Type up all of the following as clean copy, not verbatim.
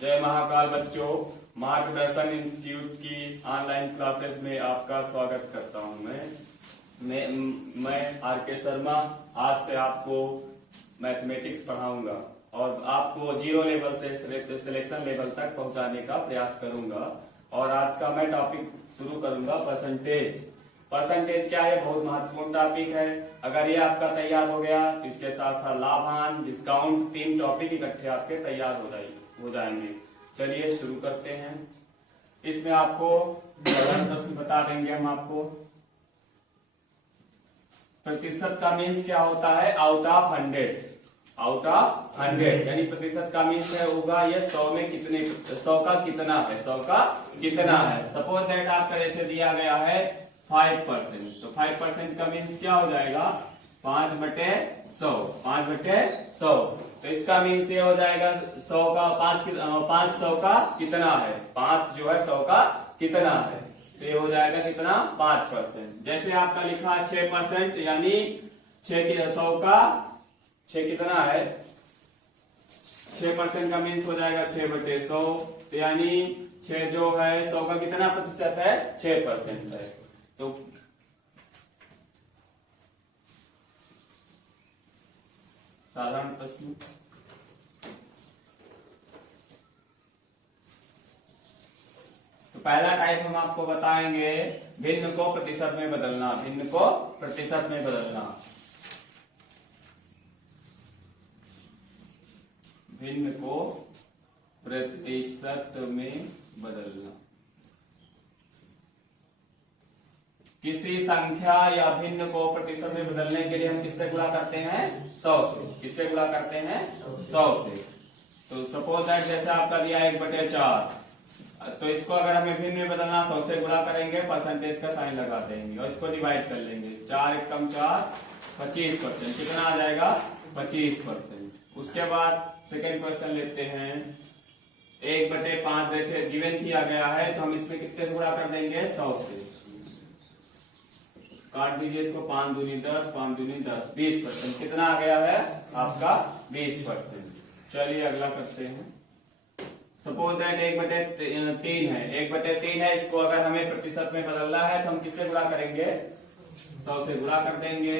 जय महाकाल बच्चों, मार्गदर्शन इंस्टीट्यूट की ऑनलाइन क्लासेस में आपका स्वागत करता हूं। मैं आर के शर्मा आज से आपको मैथमेटिक्स पढ़ाऊंगा और आपको जीरो लेवल से सिलेक्शन लेवल तक पहुंचाने का प्रयास करूंगा। और आज का मैं टॉपिक शुरू करूंगा परसेंटेज। परसेंटेज क्या है? बहुत महत्वपूर्ण टॉपिक है। अगर ये आपका तैयार हो गया तो इसके साथ साथ लाभांश, डिस्काउंट, 3 टॉपिक इकट्ठे आपके तैयार हो जाएंगे। चलिए शुरू करते हैं। इसमें आपको साधारण प्रश्न बता देंगे हम आपको। प्रतिशत का मीन्स क्या होता है? Out of 100। आउट ऑफ 100 यानी प्रतिशत का मीन्स है होगा ये 100 में कितने, 100 का कितना है, 100 का कितना है। सपोज दैट आपका जैसे दिया गया है 5%, तो 5% का मीन्स क्या हो जाएगा? 5/100। 5/100 तो इसका मीन्स ये हो जाएगा 100 का 500 का कितना है, 5 जो है 100 का कितना है, तो ये हो जाएगा कितना? 5%। जैसे आपका लिखा 6% यानी 100 का 6 कितना है? 6% का मीन्स हो जाएगा 6/100, तो यानी 6 जो है 100 का कितना प्रतिशत है? 6% है। तो साधारण प्रश्न। तो पहला टाइप हम आपको बताएंगे भिन्न को प्रतिशत में बदलना। भिन्न को प्रतिशत में बदलना। भिन्न को प्रतिशत में बदलना। किसी संख्या या भिन्न को प्रतिशत में बदलने के लिए हम किससे गुणा करते हैं? 100 से। किससे गुणा करते हैं? 100 से। तो सपोज दैट जैसे आपका दिया 1/4, तो इसको अगर हमें भिन्न में बदलना 100 से गुणा करेंगे, परसेंटेज का साइन लगा देंगे और इसको डिवाइड कर लेंगे। 4 एकम 4, 25%। कितना आ जाएगा? 25%। उसके बाद सेकेंड क्वेश्चन लेते हैं। 1/5 जैसे गिवन किया गया है तो हम इसमें कितने से गुणा कर देंगे? 100 से। काट दीजिए इसको। 5 दूनी 10, 5 दूनी 10, 20%। कितना आ गया है आपका? 20%। चलिए अगला करते हैं। सपोज दैट 1/3 है। 1/3 है, इसको अगर हमें प्रतिशत में बदलना है तो हम किससे गुणा करेंगे? 100 से गुणा कर देंगे।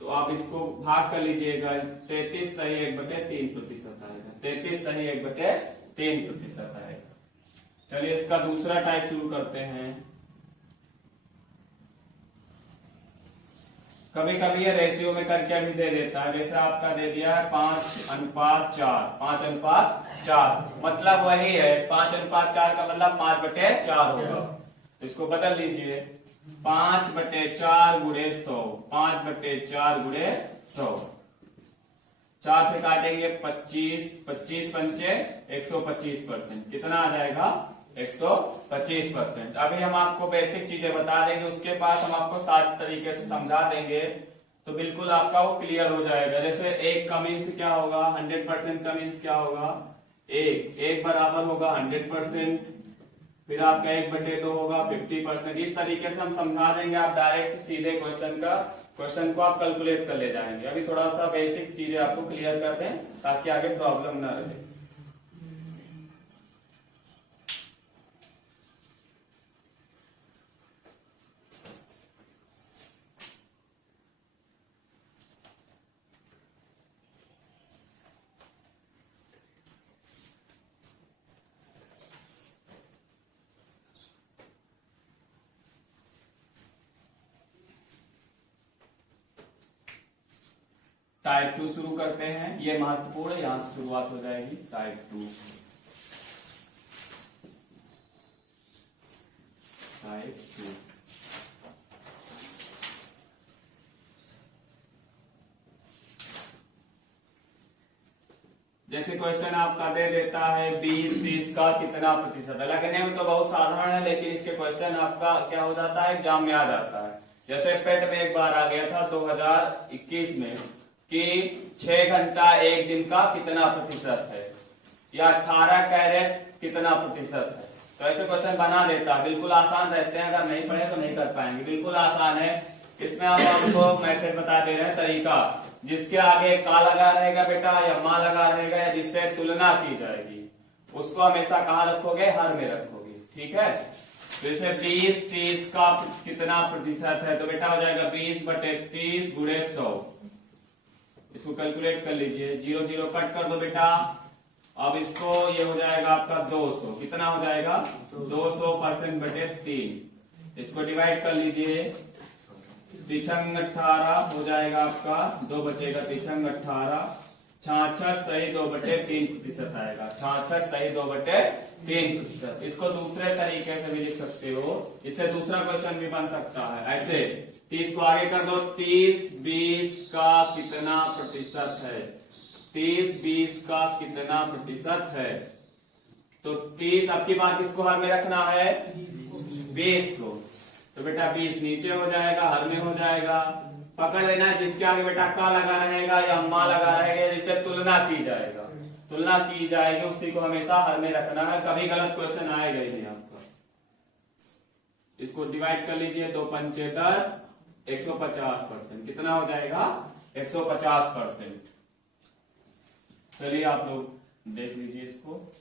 तो आप इसको भाग कर लीजिएगा। 33 सही 1/3% आएगा। 33 सही 1/3% आएगा। चलिए इसका दूसरा टाइप शुरू करते हैं। कभी कभी ये रेशियो में करके भी दे देता है। जैसे आपका दे दिया है 5:4। 5:4 मतलब वही है 5:4 का मतलब 5/4 होगा। तो इसको बदल लीजिए। 5/4 गुणे 100। 5/4 गुणे 100। 4 से काटेंगे 25, 25 पंचे 125%। कितना आ जाएगा? 125%। अभी हम आपको बेसिक चीजें बता देंगे, उसके बाद हम आपको 7 तरीके से समझा देंगे तो बिल्कुल आपका वो क्लियर हो जाएगा। जैसे 1 का मीन्स क्या होगा? 100% का मीन्स क्या होगा? 1 बराबर होगा 100%। फिर आपका 1/2 होगा 50%। इस तरीके से हम समझा देंगे। आप डायरेक्ट सीधे क्वेश्चन को आप कैलकुलेट कर ले जाएंगे। अभी थोड़ा सा बेसिक चीजें आपको क्लियर कर दें ताकि आगे प्रॉब्लम ना रहे। टाइप 2 शुरू करते हैं। ये महत्वपूर्ण है, यहां से शुरुआत हो जाएगी। टाइप 2। जैसे क्वेश्चन आपका दे देता है 20-30 का कितना प्रतिशत है। लगने में तो बहुत साधारण है, लेकिन इसके क्वेश्चन आपका क्या हो जाता है? एग्जाम में आ जाता है। जैसे पेट में एक बार आ गया था 2021 में कि 6 घंटा 1 दिन का कितना प्रतिशत है, या 18 कैरेट कितना प्रतिशत है। तो ऐसे क्वेश्चन बना देता है। बिल्कुल आसान रहते हैं, अगर नहीं पढ़े तो नहीं कर पाएंगे। बिल्कुल आसान है। इसमें हम आपको मेथड बता दे रहे हैं, तरीका। जिसके आगे का लगा रहेगा बेटा या माँ लगा रहेगा या जिससे तुलना की जाएगी उसको हमेशा कहाँ रखोगे, हर में रखोगे। ठीक है, तो इसे 20 30 का कितना प्रतिशत है, तो बेटा हो जाएगा 20/30 गुणे 100। इसको कैलकुलेट कर लीजिए, 0 0 कट कर दो बेटा। अब इसको ये हो जाएगा आपका 200, कितना हो जाएगा 200%/3। इसको डिवाइड कर लीजिए, 18 हो जाएगा आपका, 2 बचेगा 18, 66 सही 2/3% आएगा, 66 सही 2/3%। इसको दूसरे तरीके से भी लिख सकते हो, इससे दूसरा क्वेश्चन भी बन सकता है ऐसे। 30 को आगे कर दो, 30 20 का कितना प्रतिशत है, 30 20 का कितना प्रतिशत है, तो 30 आपकी बार किसको हर में रखना है, 20 को, तो बेटा 20 नीचे हो जाएगा, हर में हो जाएगा। पकड़ लेना जिसके आगे बेटा का लगा रहेगा या अम्मा लगा रहेगा जिससे तुलना की जाएगी उसी को हमेशा हर में रखना है, कभी गलत क्वेश्चन आएगा ही नहीं आपका। इसको डिवाइड कर लीजिए, 2 पंचे 10, 150%, कितना हो जाएगा 150%। चलिए आप लोग देख लीजिए इसको।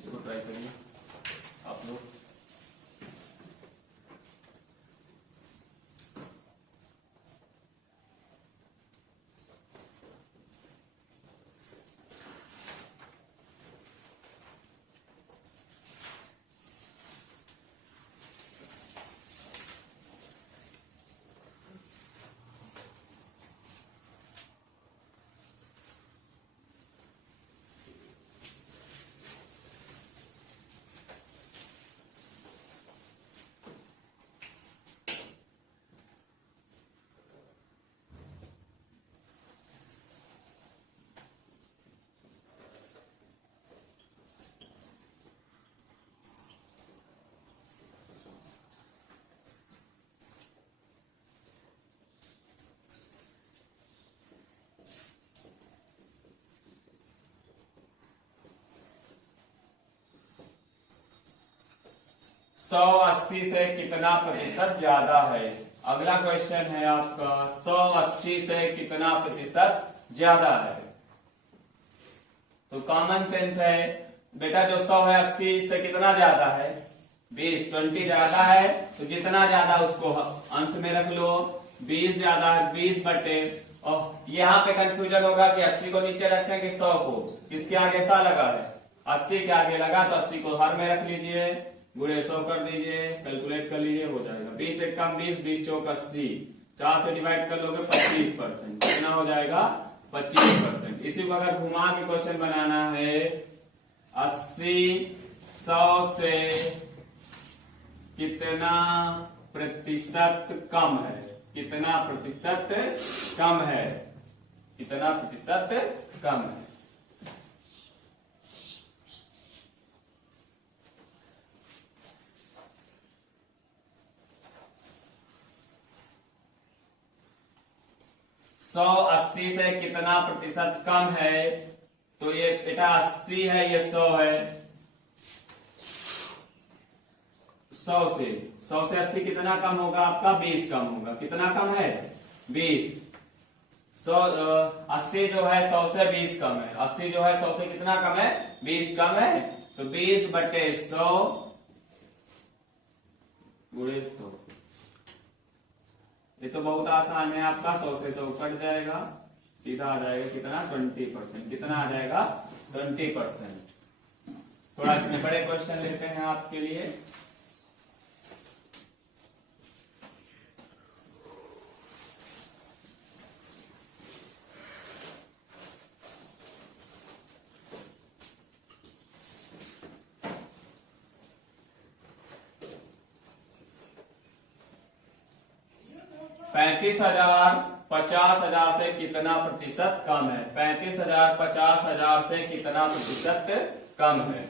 इसको ट्राई करिए आप लोग। सौ 80 से कितना प्रतिशत ज्यादा है। अगला क्वेश्चन है आपका 100 80 से कितना प्रतिशत ज्यादा है। तो कॉमन सेंस है बेटा, जो 100 है 80 से कितना ज्यादा है 20, 20 ज्यादा है तो जितना ज्यादा उसको अंश में रख लो। 20 ज्यादा है 20 बटे, और यहाँ पे कंफ्यूजन होगा कि 80 को नीचे रखें कि 100 को, किसके आगे सा लगा है 80 के आगे लगा तो 80 को हर में रख लीजिए, गुणे 100 कर दीजिए, कैलकुलेट कर लीजिए, हो जाएगा 20 1 कम 20, 20 चौक 80, 4 से डिवाइड कर लोगे 25%, कितना हो जाएगा 25%। इसी को अगर घुमा के क्वेश्चन बनाना है 80 100 से कितना प्रतिशत कम है, कितना प्रतिशत कम है, कितना प्रतिशत कम है। सौ 80 से कितना प्रतिशत कम है, तो ये बेटा 80 है ये 100 है, 100 से 80 कितना कम होगा आपका 20 कम होगा, कितना कम है 20। 80 जो है 100 से 20 कम है, 80 जो है 100 से कितना कम है 20 कम है, तो 20 बटे 100 गुणे 100। ये तो बहुत आसान है आपका, 100 से 100 कट जाएगा, सीधा आ जाएगा कितना 20%, कितना आ जाएगा 20%। थोड़ा इसमें बड़े क्वेश्चन लेते हैं आपके लिए। पैंतीस हजार 50,000 से कितना प्रतिशत कम है, 35,000 50,000 से कितना प्रतिशत कम है।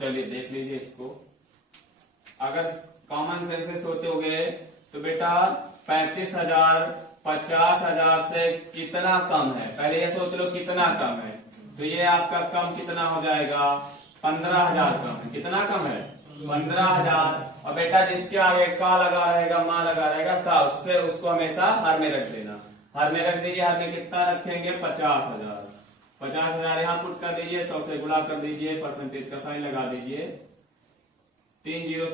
चलिए देख लीजिए इसको। अगर कॉमन सेंस से सोचोगे तो बेटा 35,000 50,000 से कितना कम है, पहले ये सोच लो कितना कम है। तो ये आपका कम कितना हो जाएगा, 15,000 कम है। कितना कम है, 15,000। और बेटा जिसके आगे का लगा रहेगा, माँ लगा रहेगा, सा, उससे उसको हमेशा हर में रख देना। हर में रख दीजिए। हर में कितना रखेंगे, 50,000। 50,000 यहाँ पुट कर दीजिए, 100 से गुणा कर दीजिए, परसेंटेज का साइन लगा दीजिए। 3 0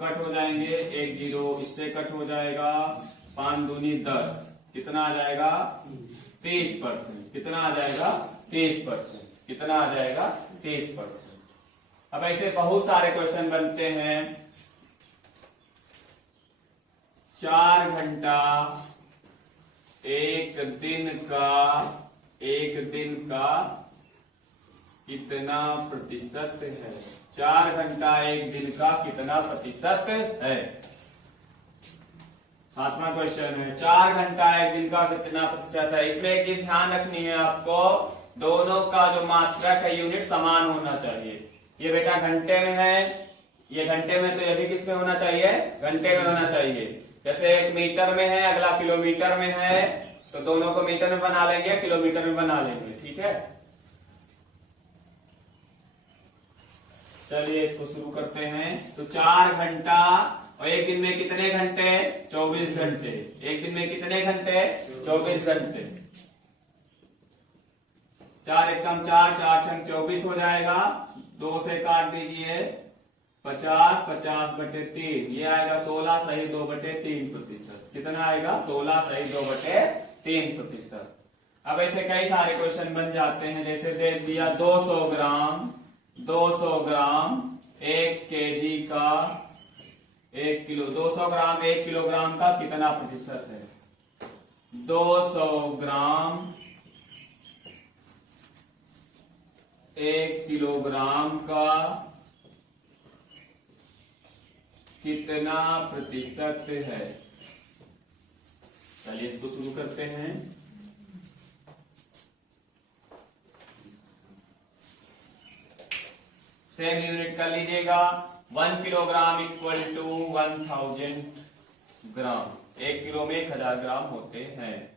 कट हो जाएंगे, 1 0 इससे कट हो जाएगा, 5 दूनी 10, कितना आ जाएगा 30%। कितना आ जाएगा 30%। कितना आ जाएगा 30%। अब ऐसे बहुत सारे क्वेश्चन बनते हैं। 4 घंटा एक दिन का कितना प्रतिशत है। 4 घंटा एक दिन का कितना प्रतिशत है। 7वां क्वेश्चन है, 4 घंटा एक दिन का कितना प्रतिशत है। इसमें एक चीज ध्यान रखनी है आपको, दोनों का जो मात्रक है यूनिट समान होना चाहिए। ये बेटा घंटे में है, ये घंटे में, तो ये भी किस में होना चाहिए, घंटे में होना चाहिए। जैसे एक मीटर में है, अगला किलोमीटर में है, तो दोनों को मीटर में बना लेंगे, किलोमीटर में बना लेंगे। ठीक है, चलिए इसको शुरू करते हैं। तो 4 घंटा और एक दिन में कितने घंटे, 24 घंटे। एक दिन में कितने घंटे, 24 घंटे। 4 एकम 4, 4 छंग 24 हो जाएगा। 2 से काट दीजिए, 50, 50/3, ये आएगा 16 सही 2/3%। कितना आएगा, 16 सही 2/3%। अब ऐसे कई सारे क्वेश्चन बन जाते हैं। जैसे दे दिया 200 ग्राम 1 केजी का 1 किलो, 200 ग्राम 1 किलोग्राम का कितना प्रतिशत है। 200 ग्राम 1 किलोग्राम का कितना प्रतिशत है। चलिए इसको शुरू करते हैं। सेम यूनिट कर लीजिएगा। 1 kilogram equal to 1000 gram. 1 kilo में 1000 ग्राम होते हैं।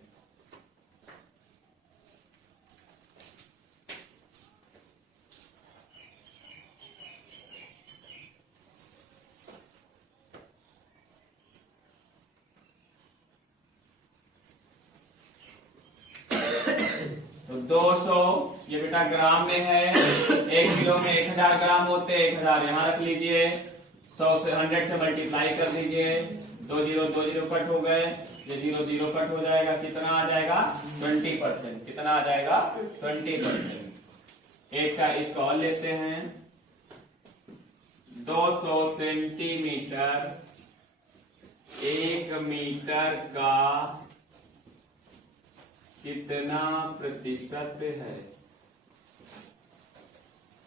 तो 200 ये बेटा ग्राम में है, 1 किलो में 1000 ग्राम होते हैं। 1000 यहां रख लीजिए, 100 से 100 से मल्टीप्लाई कर दीजिए। 2 0 कट हो गए, ये 0 0 कट हो जाएगा। कितना आ जाएगा, 20%। कितना आ जाएगा, 20%। एक का इसका और लेते हैं। 200 सेंटीमीटर 1 मीटर का कितना प्रतिशत है।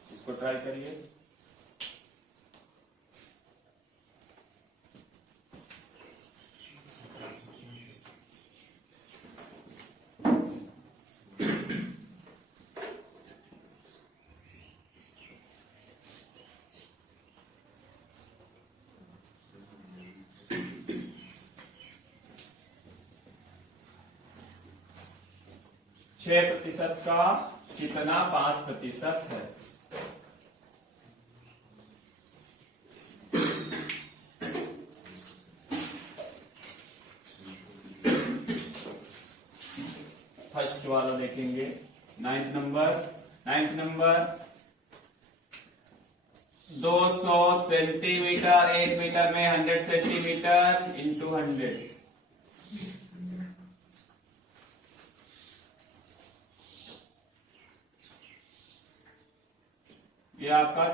इसको ट्राई करिए। छह प्रतिशत का कितना 5% है। फर्स्ट वाला देखेंगे, 9th नंबर 200 सेंटीमीटर 1 मीटर में 100 सेंटीमीटर इंटू 100। ये आपका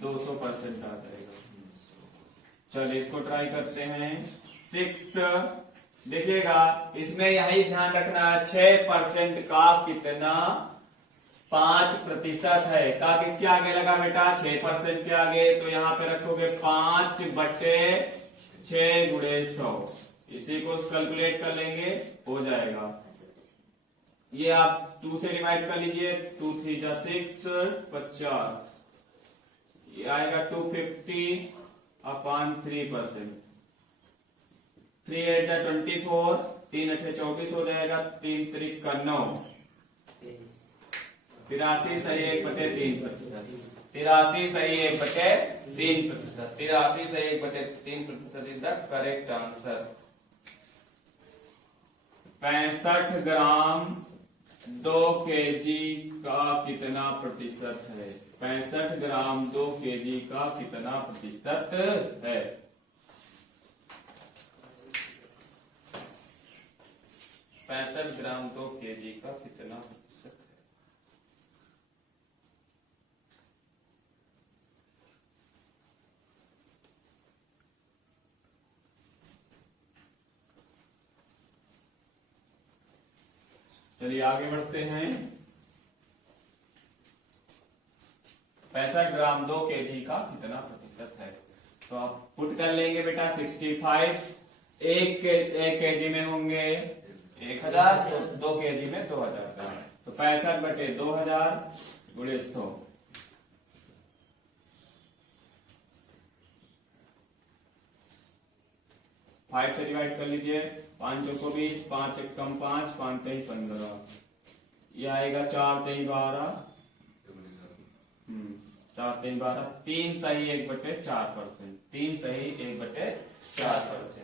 200% आ जाएगा। चलिए इसको ट्राई करते हैं। 6 देखिएगा, इसमें यही ध्यान रखना है 6% का कितना 5% है। का किसके आगे लगा बेटा, 6% के आगे। तो यहां पे रखोगे 5/6 गुणे 100। इसी को कैलकुलेट कर लेंगे, हो जाएगा। ये आप 2 से डिवाइड कर लीजिए, 2 3 जा 6 50। ये आएगा 250/3%। 3 8 जा 24, 3 8 24 हो जाएगा, 3 3 का 9, 83 सही 1/3%। 83 सही 1/3%। 83 सही 1/3% is the correct answer. 65 gram 2 KG का कितना प्रतिशत है? 65 ग्राम 2 केजी का कितना प्रतिशत है? 65 ग्राम 2 केजी का कितना प्रतिशत है? चलिए आगे बढ़ते हैं। 65 ग्राम 2 केजी का कितना प्रतिशत है? तो आप पुट कर लेंगे बेटा 65। एक केजी में होंगे 1000, तो 2 केजी में 2000 का। तो 65/2000 गुणे 100। 5 से डिवाइड कर लीजिए। 5 चौको 20, 5 एकम 5, 5 3 15। ये आएगा 4 3 12, 4 3 12। 3 सही 1/4%। 3 सही 1/4%।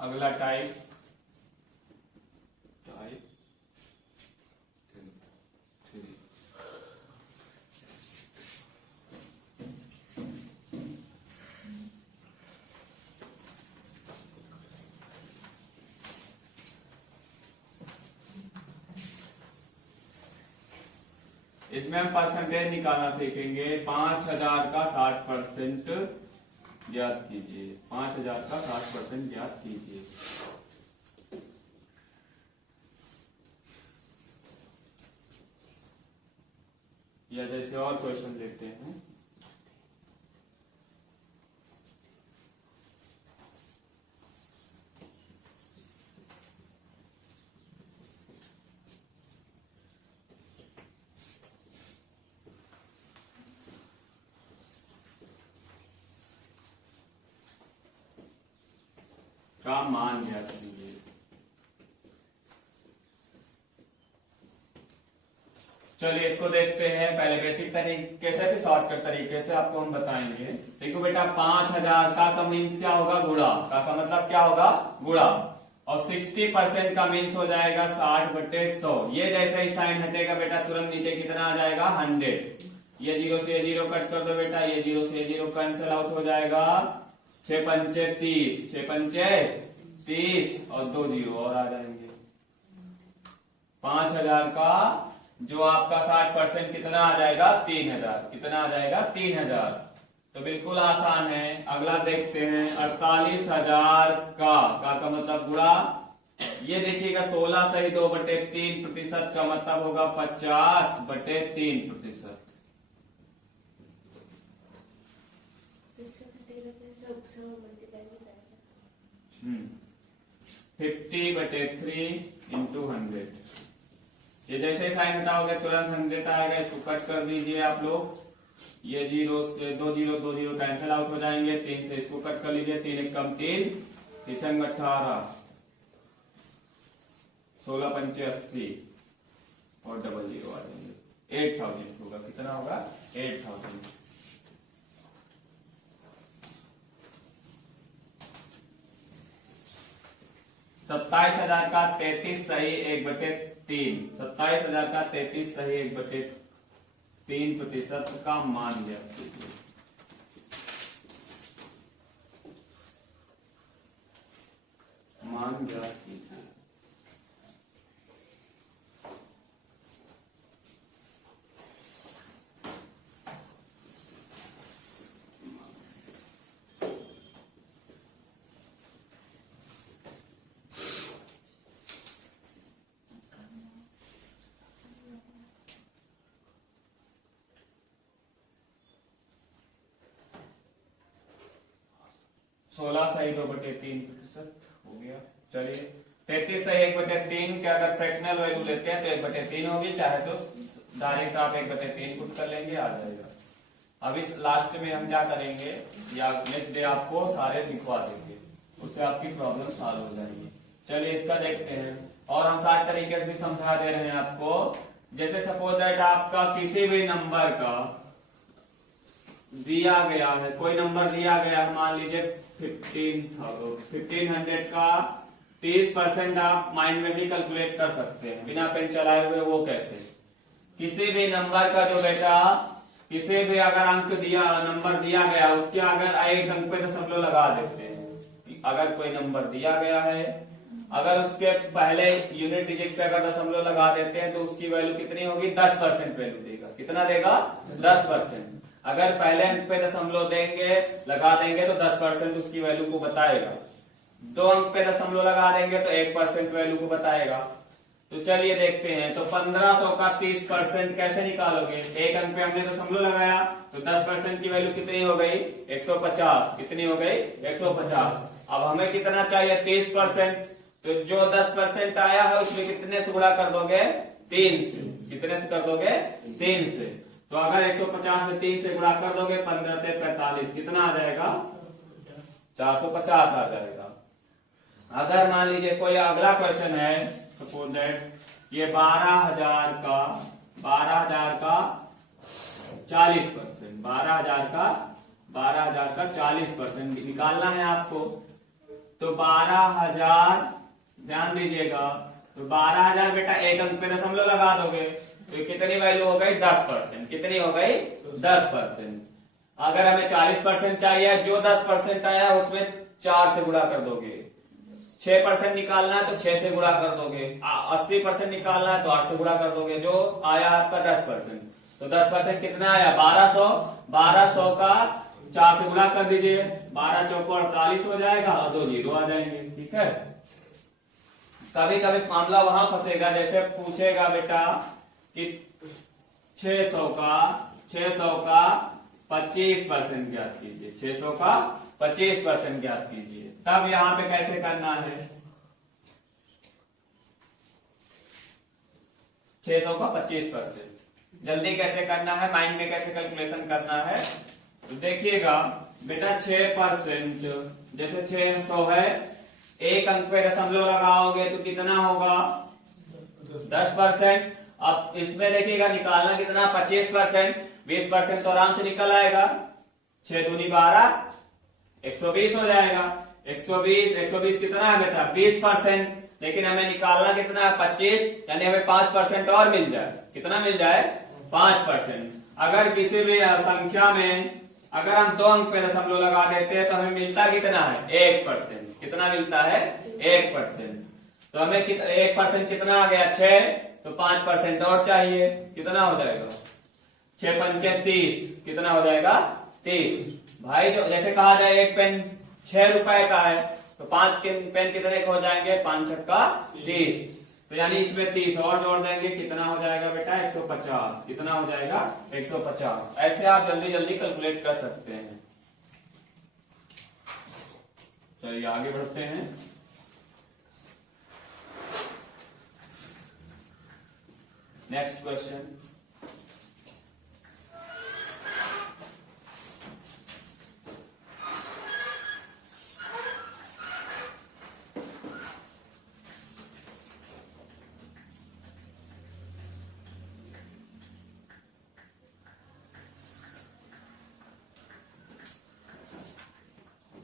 अगला टाइप 3। इसमें हम परसेंटेज निकालना सीखेंगे। 5000 का 60% ज्ञात कीजिए। 5000 का 60% ज्ञात कीजिए। या जैसे और क्वेश्चन लेते हैं। का मान ज्ञात कीजिए। चलिए इसको देखते हैं। पहले बेसिक तरीके से फिर शॉर्टकट तरीके से आपको हम बताएंगे। देखो बेटा 5000 का मीन्स क्या होगा? गुणा। का मतलब क्या होगा? गुणा। और 60% का मीन्स हो जाएगा 60/100। ये जैसे ही साइन हटेगा बेटा तुरंत नीचे कितना आ जाएगा? 100। ये 0 से 0 कट कर दो बेटा। ये 0 से 0 कैंसिल आउट हो जाएगा। 6 पंचे 30, 6 पंचे 30 और 2 0 और आ जाएंगे। 5000 का जो आपका 60% कितना आ जाएगा? 3000। कितना आ जाएगा? 3000। तो बिल्कुल आसान है। अगला देखते हैं 48000 का मतलब गुणा। ये देखिएगा 16 सही 2/3% का मतलब होगा 50/3%। 50/3 इंटू 100। ये जैसे ही साइन हटाओगे तुरंत 100 आएगा। इसको कट कर दीजिए आप लोग। ये 0 से 2 0 कैंसिल आउट हो जाएंगे। 3 से इसको कट कर लीजिए। 3 एकम 3, 3 18, 16 पंचे 80 और डबल 0 आ जाएंगे। 8000 होगा। कितना होगा? 8000। 27000 का 33 सही 1/3। 27000 का 33 सही 1/3% का मान ज्ञात कीजिए। मान ज्ञात कीजिए। 16 सही 2/3% हो गया। चलिए 33 सही 1/3 के अगर फ्रैक्शनल वैल्यू लेते हैं तो 1/3 होगी, चाहे तो डायरेक्ट आप 1/3 पुट कर लेंगे, आ जाएगा। अब इस लास्ट में हम क्या करेंगे, या नेक्स्ट डे आपको सारे दिखवा देंगे, उससे आपकी प्रॉब्लम सॉल्व हो जाएगी। चलिए इसका देखते हैं, और हम सारे तरीके से भी समझा दे रहे हैं आपको। जैसे सपोज दैट आपका किसी भी नंबर का दिया गया है, कोई नंबर दिया गया है, मान लीजिए 1500 का 30% आप माइंड में भी कैलकुलेट कर सकते हैं बिना पेन चलाए हुए। वो कैसे? किसी भी नंबर का जो बेटा किसी भी अगर अंक दिया नंबर दिया गया उसके अगर एक अंक पे दशमलव लगा देते हैं। अगर कोई नंबर दिया गया है, अगर उसके पहले यूनिट डिजिट पे अगर दशमलव लगा देते हैं तो उसकी वैल्यू कितनी होगी? 10% वैल्यू देगा। कितना देगा? 10%। अगर पहले अंक पे दशमलव देंगे लगा देंगे तो 10% उसकी वैल्यू को बताएगा। 2 अंक पे दशमलव लगा देंगे तो 1% वैल्यू को बताएगा। तो चलिए देखते हैं, तो 1500 का 30% कैसे निकालोगे? एक अंक पे हमने दशमलव लगाया तो 10% की वैल्यू कितनी हो गई? 150। कितनी हो गई? 150। अब हमें कितना चाहिए? 30%। तो जो 10% आया है उसमें कितने से गुणा कर दोगे? 3 से। कितने से कर दोगे? 3 से। तो अगर 150 में 3 से गुणा कर दोगे 15 से 45, कितना आ जाएगा? 450 आ जाएगा। अगर मान लीजिए कोई अगला क्वेश्चन है, सपोज दैट ये 12,000 का 40%, 12,000 का 40% निकालना है आपको। तो 12,000 ध्यान दीजिएगा, तो 12,000 बेटा एक अंक पे दशमलव लगा दोगे तो कितनी वैल्यू हो गई? 10%। कितनी हो गई? 10%। अगर हमें 40% चाहिए, जो 10% आया उसमें 4 से गुणा कर दोगे। 6% निकालना है तो 6 से गुणा कर दोगे। 80% निकालना है तो 8 से गुणा कर दोगे। जो आया आपका 10%, तो 10% कितना आया? 1200। 1200 का 4 से गुणा कर दीजिए, 12 चौको 48 हो जाएगा और 2 जीरो आ जाएंगे। ठीक है। कभी कभी मामला वहां फंसेगा, जैसे पूछेगा बेटा कि 600 का 25% ज्ञात कीजिए। 600 का 25% ज्ञात कीजिए। तब यहां पे कैसे करना है? 600 का 25% जल्दी कैसे करना है, माइंड में कैसे कैलकुलेशन करना है? तो देखिएगा बेटा 6%, जैसे 600 है, एक अंक पे दशमलव लगाओगे तो कितना होगा? 10%। अब इसमें देखिएगा निकालना कितना? 25%। 20% तो आराम से निकल आएगा। 6 दूनी 12, 120 हो जाएगा। 120 कितना है बेटा? 20%। लेकिन हमें निकालना कितना है? 25, यानी हमें 5% और मिल जाए। कितना मिल जाए? 5%। अगर किसी भी संख्या में अगर हम 2 अंक पे दशमलव लगा देते हैं तो हमें मिलता कितना है? 1%। कितना मिलता है? 1%। तो हमें 1% कितना आ गया? 6। तो 5% और चाहिए। कितना हो जाएगा? 6 पंचे 30। कितना हो जाएगा? 30। भाई जो जैसे कहा जाए एक पेन 6 रुपए का है तो 5 पेन कितने के हो जाएंगे? 5 छक्का 30। तो यानी इसमें 30 और जोड़ देंगे, कितना हो जाएगा बेटा? 150। कितना हो जाएगा? 150। ऐसे आप जल्दी जल्दी कैलकुलेट कर सकते हैं। चलिए आगे बढ़ते हैं। नेक्स्ट क्वेश्चन,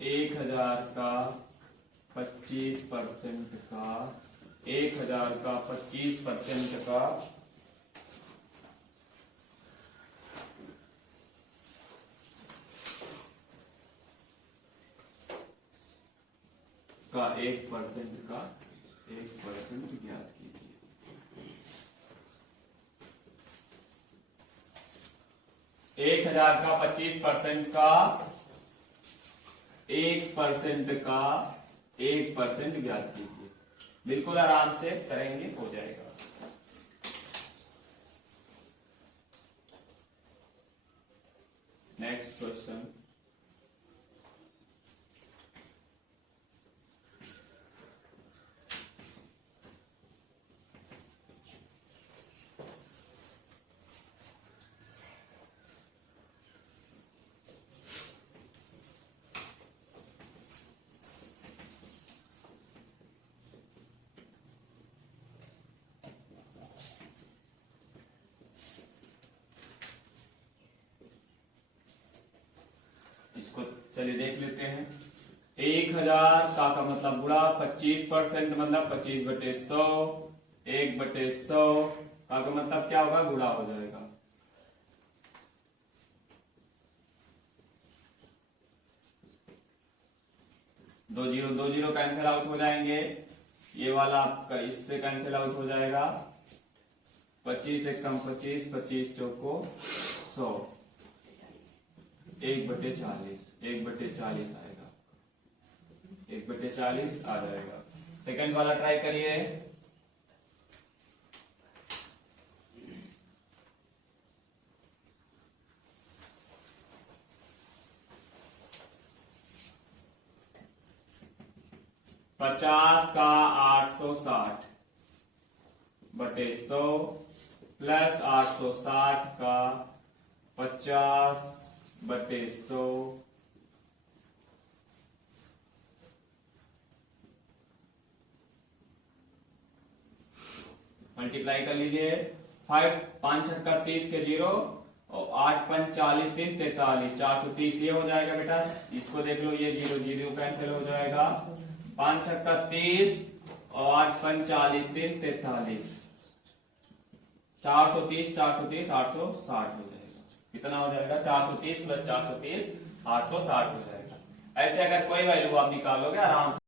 एक 1000 का 25% का 1000 का 25% का 1% का 1% ज्ञात कीजिए। 1000 का 25% का 1% का 1% ज्ञात कीजिए। बिल्कुल आराम से करेंगे, हो जाएगा। नेक्स्ट क्वेश्चन, इसको चलिए देख लेते हैं। 1000 का मतलब गुणा 25% मतलब 25/100, 1/100 का मतलब क्या होगा, गुणा हो जाएगा। दो जीरो कैंसिल आउट हो जाएंगे, ये वाला आपका इससे कैंसिल आउट हो जाएगा। 25 एक कम 25, 25 चौको 100, 1/40, 1/40 आएगा, 1/40 आ जाएगा। सेकंड वाला ट्राई करिए। पचास का 860/100 प्लस 860 का 50/100 मल्टीप्लाई कर लीजिए। 5 छक्का 30 के 0 और 8 5 40 3 43, 430 ये हो जाएगा बेटा। इसको देख लो, ये 0 0 कैंसिल हो जाएगा। 5 छक्का 30 और 8 5 40 3 43, 430 430 860 हो जाएगा। कितना हो जाएगा, 430 + 430 860 हो जाएगा। ऐसे अगर कोई वैल्यू आप निकालोगे आराम से